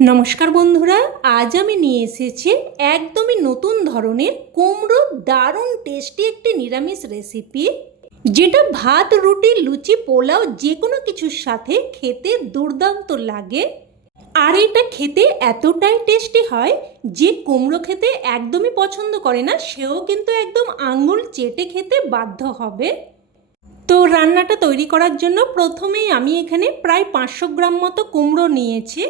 নমস্কার বন্ধুরা, আজ আমি নিয়ে এসেছি একদমই নতুন ধরনের কুমড়োর দারুণ টেস্টি একটি নিরামিষ রেসিপি, যেটা ভাত, রুটি, লুচি, পোলাও যে কোনো কিছুর সাথে খেতে দুর্দান্ত লাগে। আর এটা খেতে এতটাই টেস্টি হয় যে কুমড়ো খেতে একদমই পছন্দ করে না সেও কিন্তু একদম আঙুল চেটে খেতে বাধ্য হবে। তো রান্নাটা তৈরি করার জন্য প্রথমেই আমি এখানে প্রায় 500 গ্রাম মতো কুমড়ো নিয়েছি।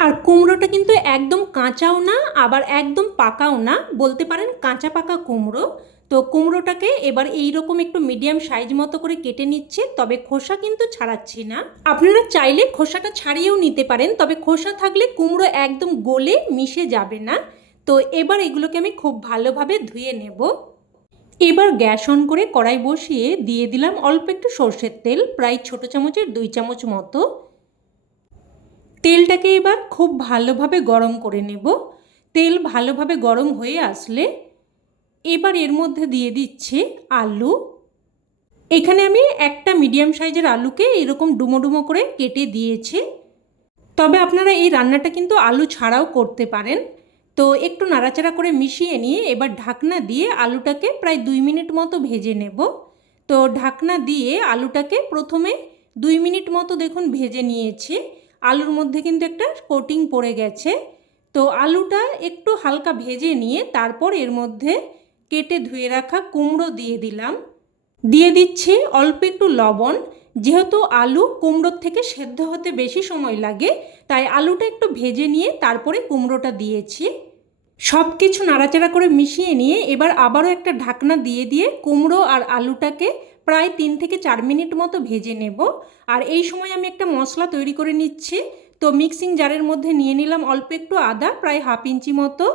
আর কুমড়োটা কিন্তু একদম কাঁচাও না, আবার একদম পাকাও না, বলতে পারেন কাঁচা পাকা কুমড়ো। তো কুমড়োটাকে এবার এইরকম একটু মিডিয়াম সাইজ মতো করে কেটে নিচ্ছে, তবে খোসা কিন্তু ছাড়াচ্ছি না। আপনারা চাইলে খোসাটা ছাড়িয়েও নিতে পারেন, তবে খোসা থাকলে কুমড়ো একদম গলে মিশে যাবে না। তো এবার এগুলোকে আমি খুব ভালোভাবে ধুয়ে নেব। এবার গ্যাস অন করে কড়াই বসিয়ে দিয়ে দিলাম অল্প একটু সর্ষের তেল, প্রায় ছোটো চামচের 2 চামচ মতো। তেলটাকে এবার খুব ভালোভাবে গরম করে নেব। তেল ভালোভাবে গরম হয়ে আসলে এবার এর মধ্যে দিয়ে দিচ্ছি আলু। এখানে আমি একটা মিডিয়াম সাইজের আলুকে এরকম ডুমো ডুমো করে কেটে দিয়েছি। তবে আপনারা এই রান্নাটা কিন্তু আলু ছাড়াও করতে পারেন। তো একটু নাড়াচাড়া করে মিশিয়ে নিয়ে এবার ঢাকনা দিয়ে আলুটাকে প্রায় 2 মিনিট মতো ভেজে নেব। তো ঢাকনা দিয়ে আলুটাকে প্রথমে 2 মিনিট মতো দেখুন ভেজে নিয়েছি। আলুর মধ্যে কিন্তু একটা কোটিং পড়ে গেছে। তো আলুটা একটু হালকা ভেজে নিয়ে তারপর এর মধ্যে কেটে ধুয়ে রাখা কুমড়ো দিয়ে দিলাম। দিয়ে দিচ্ছি অল্প একটু লবণ। যেহেতু আলু কুমড়োর থেকে সেদ্ধ হতে বেশি সময় লাগে, তাই আলুটা একটু ভেজে নিয়ে তারপরে কুমড়োটা দিয়েছি। সব কিছু নাড়াচাড়া করে মিশিয়ে নিয়ে এবার আবারও একটা ঢাকনা দিয়ে দিয়ে কুমড়ো আর আলুটাকে প্রায় 3 থেকে 4 মিনিট মতো ভেজে নেব। আর এই সময় আমি একটা মশলা তৈরি করে নিচ্ছি। তো মিক্সিং জারের মধ্যে নিয়ে নিলাম অল্প একটু আদা, প্রায় 1/2 ইঞ্চি মতো,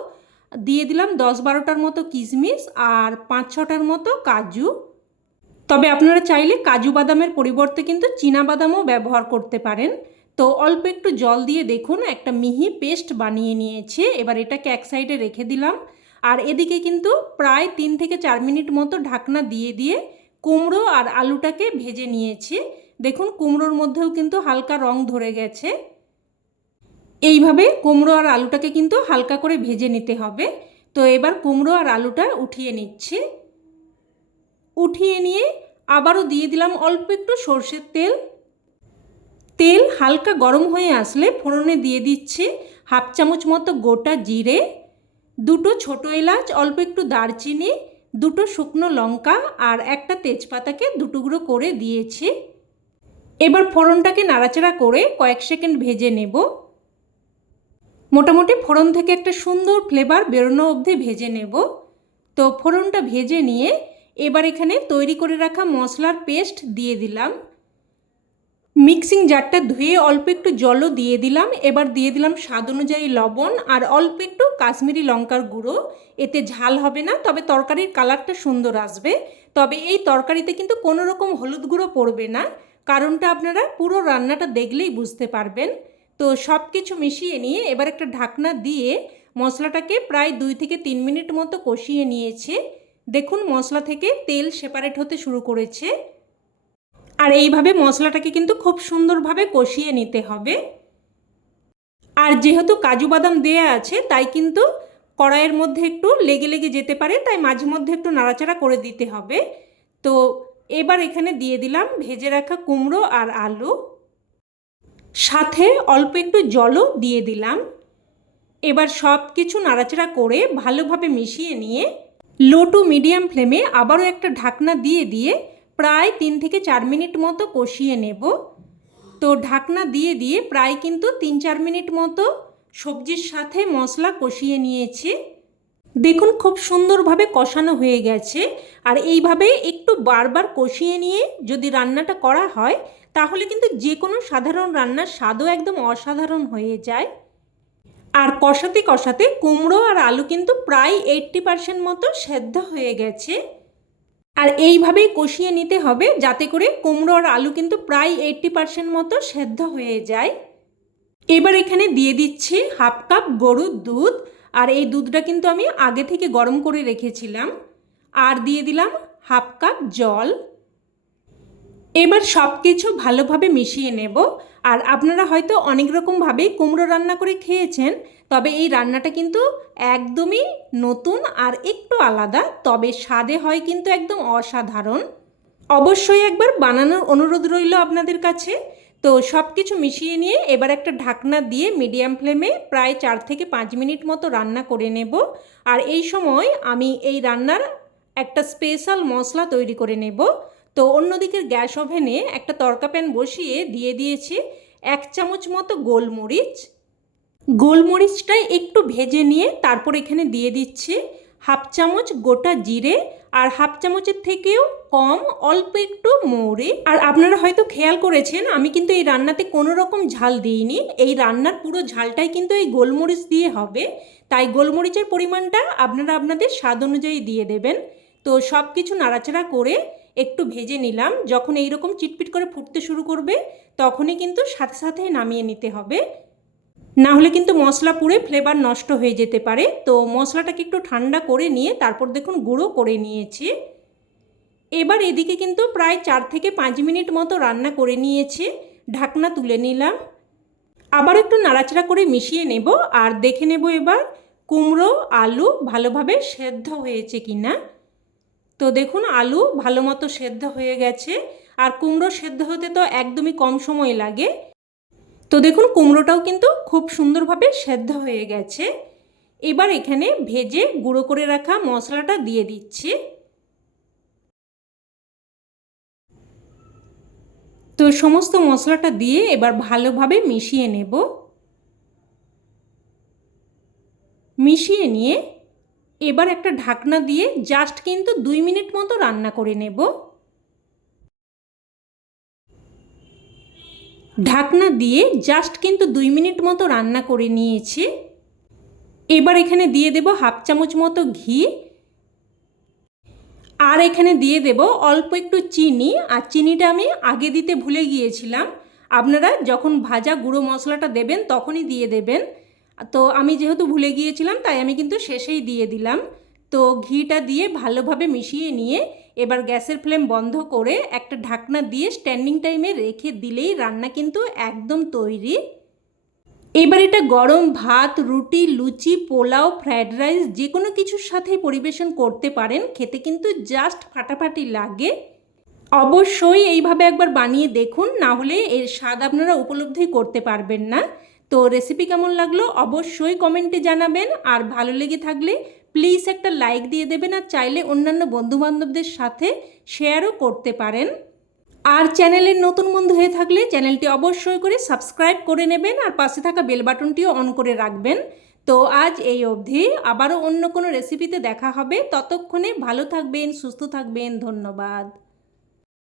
দিয়ে দিলাম 10-12টার মতো কিশমিশ আর 5-6টার মতো কাজু। তবে আপনারা চাইলে কাজু বাদামের পরিবর্তে কিন্তু চীনা বাদামও ব্যবহার করতে পারেন। তো অল্প একটু জল দিয়ে দেখুন একটা মিহি পেস্ট বানিয়ে নিয়েছে। এবার এটাকে এক সাইডে রেখে দিলাম। আর এদিকে কিন্তু প্রায় 3 থেকে 4 মিনিট মতো ঢাকনা দিয়ে দিয়ে কুমড়ো আর আলুটাকে ভেজে নিয়েছি। দেখুন কুমড়োর মধ্যেও কিন্তু হালকা রং ধরে গেছে। এইভাবে কুমড়ো আর আলুটাকে কিন্তু হালকা করে ভেজে নিতে হবে। তো এবার কুমড়ো আর আলুটা উঠিয়ে নিচ্ছি। উঠিয়ে নিয়ে আবারও দিয়ে দিলাম অল্প একটু সর্ষের তেল। তেল হালকা গরম হয়ে আসলে ফোড়নে দিয়ে দিচ্ছি 1/2 চামচ মতো গোটা জিরে, 2টো ছোটো এলাচ, অল্প একটু দারচিনি, 2টো শুকনো লঙ্কা আর একটা তেজপাতাকে 2 টুকরো করে দিয়েছি। এবার ফোড়নটাকে নাড়াচাড়া করে কয়েক সেকেন্ড ভেজে নেব। মোটামুটি ফোড়ন থেকে একটা সুন্দর ফ্লেভার বেরোনো অবধি ভেজে নেব। তো ফোড়নটা ভেজে নিয়ে এবার এখানে তৈরি করে রাখা মশলার পেস্ট দিয়ে দিলাম। মিক্সিং জারটা ধুয়ে অল্প একটু জলও দিয়ে দিলাম। এবার দিয়ে দিলাম স্বাদ অনুযায়ী লবণ আর অল্প একটু কাশ্মীরি লঙ্কার গুঁড়ো। এতে ঝাল হবে না, তবে তরকারির কালারটা সুন্দর আসবে। তবে এই তরকারিতে কিন্তু কোনো রকম হলুদ গুঁড়ো পড়বে না, কারণটা আপনারা পুরো রান্নাটা দেখলেই বুঝতে পারবেন। তো সব কিছু মিশিয়ে নিয়ে এবার একটা ঢাকনা দিয়ে মশলাটাকে প্রায় 2 থেকে 3 মিনিট মতো কষিয়ে নিয়েছে। দেখুন মশলা থেকে তেল সেপারেট হতে শুরু করেছে। আর এইভাবে মশলাটাকে কিন্তু খুব সুন্দরভাবে কষিয়ে নিতে হবে। আর যেহেতু কাজু বাদাম দেয়া আছে তাই কিন্তু কড়াইয়ের মধ্যে একটু লেগে লেগে যেতে পারে, তাই মাঝে মধ্যে একটু নাড়াচাড়া করে দিতে হবে। তো এবার এখানে দিয়ে দিলাম ভেজে রাখা কুমড়ো আর আলু, সাথে অল্প একটু জলও দিয়ে দিলাম। এবার সব কিছু নাড়াচাড়া করে ভালোভাবে মিশিয়ে নিয়ে লো টু মিডিয়াম ফ্লেমে আবারও একটা ঢাকনা দিয়ে দিয়ে প্রায় 3 থেকে 4 মিনিট মতো কষিয়ে নেব। তো ঢাকনা দিয়ে দিয়ে প্রায় কিন্তু 3-4 মিনিট মতো সবজির সাথে মশলা কষিয়ে নিয়েছি। দেখুন খুব সুন্দরভাবে কষানো হয়ে গেছে। আর এইভাবে একটু বারবার কষিয়ে নিয়ে যদি রান্নাটা করা হয় তাহলে কিন্তু যে কোনো সাধারণ রান্নার স্বাদও একদম অসাধারণ হয়ে যায়। আর কষাতে কষাতে কুমড়ো আর আলু কিন্তু প্রায় 80% মতো সেদ্ধ হয়ে গেছে। আর এইভাবেই কষিয়ে নিতে হবে যাতে করে কুমড়ো আর আলু কিন্তু প্রায় 80% মতো সেদ্ধ হয়ে যায়। এবার এখানে দিয়ে দিচ্ছি 1/2 কাপ গরুর দুধ। আর এই দুধটা কিন্তু আমি আগে থেকে গরম করে রেখেছিলাম। আর দিয়ে দিলাম 1/2 কাপ জল। এবার সব কিছু ভালোভাবে মিশিয়ে নেব। আর আপনারা হয়তো অনেক রকমভাবেই কুমড়ো রান্না করে খেয়েছেন, তবে এই রান্নাটা কিন্তু একদমই নতুন আর একটু আলাদা, তবে স্বাদে হয় কিন্তু একদম অসাধারণ। অবশ্যই একবার বানানোর অনুরোধ রইল আপনাদের কাছে। তো সব কিছু মিশিয়ে নিয়ে এবার একটা ঢাকনা দিয়ে মিডিয়াম ফ্লেমে প্রায় 4 থেকে 5 মিনিট মতো রান্না করে নেব। আর এই সময় আমি এই রান্নার একটা স্পেশাল মশলা তৈরি করে নেব। তো অন্যদিকের গ্যাস ওভেনে একটা তড়কা প্যান বসিয়ে দিয়ে দিয়েছি 1 চামচ মতো গোলমরিচ। গোলমরিচটা একটু ভেজে নিয়ে তারপর এখানে দিয়ে দিচ্ছি 1/2 চামচ গোটা জিরে আর 1/2 চামচের থেকেও কম অল্প একটু মৌরি। আর আপনারা হয়তো খেয়াল করেছেন আমি কিন্তু এই রান্নাতে কোনো রকম ঝাল দিইনি, এই রান্নার পুরো ঝালটাই কিন্তু এই গোলমরিচ দিয়ে হবে, তাই গোলমরিচের পরিমাণটা আপনারা আপনাদের স্বাদ অনুযায়ী দিয়ে দেবেন। তো সব কিছু নাড়াচাড়া করে একটু ভেজে নিলাম। যখন এইরকম চিটপিট করে ফুটতে শুরু করবে তখনই কিন্তু সাথে সাথে নামিয়ে নিতে হবে, না হলে কিন্তু মশলা পুড়ে ফ্লেভার নষ্ট হয়ে যেতে পারে। তো মশলাটাকে একটু ঠান্ডা করে নিয়ে তারপর দেখুন গুঁড়ো করে নিয়েছি। এবার এদিকে কিন্তু প্রায় 4 থেকে 5 মিনিট মতো রান্না করে নিয়েছি, ঢাকনা তুলে নিলাম। আবার একটু নাড়াচাড়া করে মিশিয়ে নেব আর দেখে নেব এবার কুমড়ো আলু ভালোভাবে সেদ্ধ হয়েছে কিনা। তো দেখুন আলু ভালো মতো সেদ্ধ হয়ে গেছে, আর কুমড়ো সেদ্ধ হতে তো একদমই কম সময় লাগে। তো দেখুন কুমড়োটাও কিন্তু খুব সুন্দরভাবে সেদ্ধ হয়ে গেছে। এবার এখানে ভেজে গুঁড়ো করে রাখা মশলাটা দিয়ে দিচ্ছি। তো সমস্ত মশলাটা দিয়ে এবার ভালোভাবে মিশিয়ে নেব। মিশিয়ে নিয়ে এবার একটা ঢাকনা দিয়ে জাস্ট কিন্তু 2 মিনিট মতো রান্না করে নেব। ঢাকনা দিয়ে জাস্ট কিন্তু 2 মিনিট মতো রান্না করে নিয়েছি। এবার এখানে দিয়ে দেব 1/2 চামচ মতো ঘি, আর এখানে দিয়ে দেব অল্প একটু চিনি। আর চিনিটা আমি আগে দিতে ভুলে গিয়েছিলাম, আপনারা যখন ভাজা গুঁড়ো মশলাটা দেবেন তখনই দিয়ে দেবেন। তো আমি যেহেতু ভুলে গিয়েছিলাম তাই আমি কিন্তু শেষেই দিয়ে দিলাম। তো ঘিটা দিয়ে ভালোভাবে মিশিয়ে নিয়ে এবার গ্যাসের ফ্লেম বন্ধ করে একটা ঢাকনা দিয়ে স্ট্যান্ডিং টাইমে রেখে দিলেই রান্না কিন্তু একদম তৈরি। এবার এটা গরম ভাত, রুটি, লুচি, পোলাও, ফ্রায়েড রাইস যে কোনো কিছুর সাথে পরিবেশন করতে পারেন, খেতে কিন্তু জাস্ট ফাটাফাটি লাগে। অবশ্যই এইভাবে একবার বানিয়ে দেখুন, না হলে এর স্বাদ আপনারা উপলব্ধি করতে পারবেন না। তো রেসিপি কেমন লাগলো অবশ্যই কমেন্টে জানাবেন, আর ভালো লেগে থাকলে প্লিজ একটা লাইক দিয়ে দেবেন, আর চাইলে অন্যান্য বন্ধুবান্ধবদের সাথে শেয়ারও করতে পারেন। আর চ্যানেলের নতুন বন্ধু হয়ে থাকলে চ্যানেলটি অবশ্যই করে সাবস্ক্রাইব করে নেবেন, আর পাশে থাকা বেল বাটনটিও অন করে রাখবেন। তো আজ এই অবধি, আবারও অন্য কোনো রেসিপিতে দেখা হবে। ততক্ষণে ভালো থাকবেন, সুস্থ থাকবেন। ধন্যবাদ।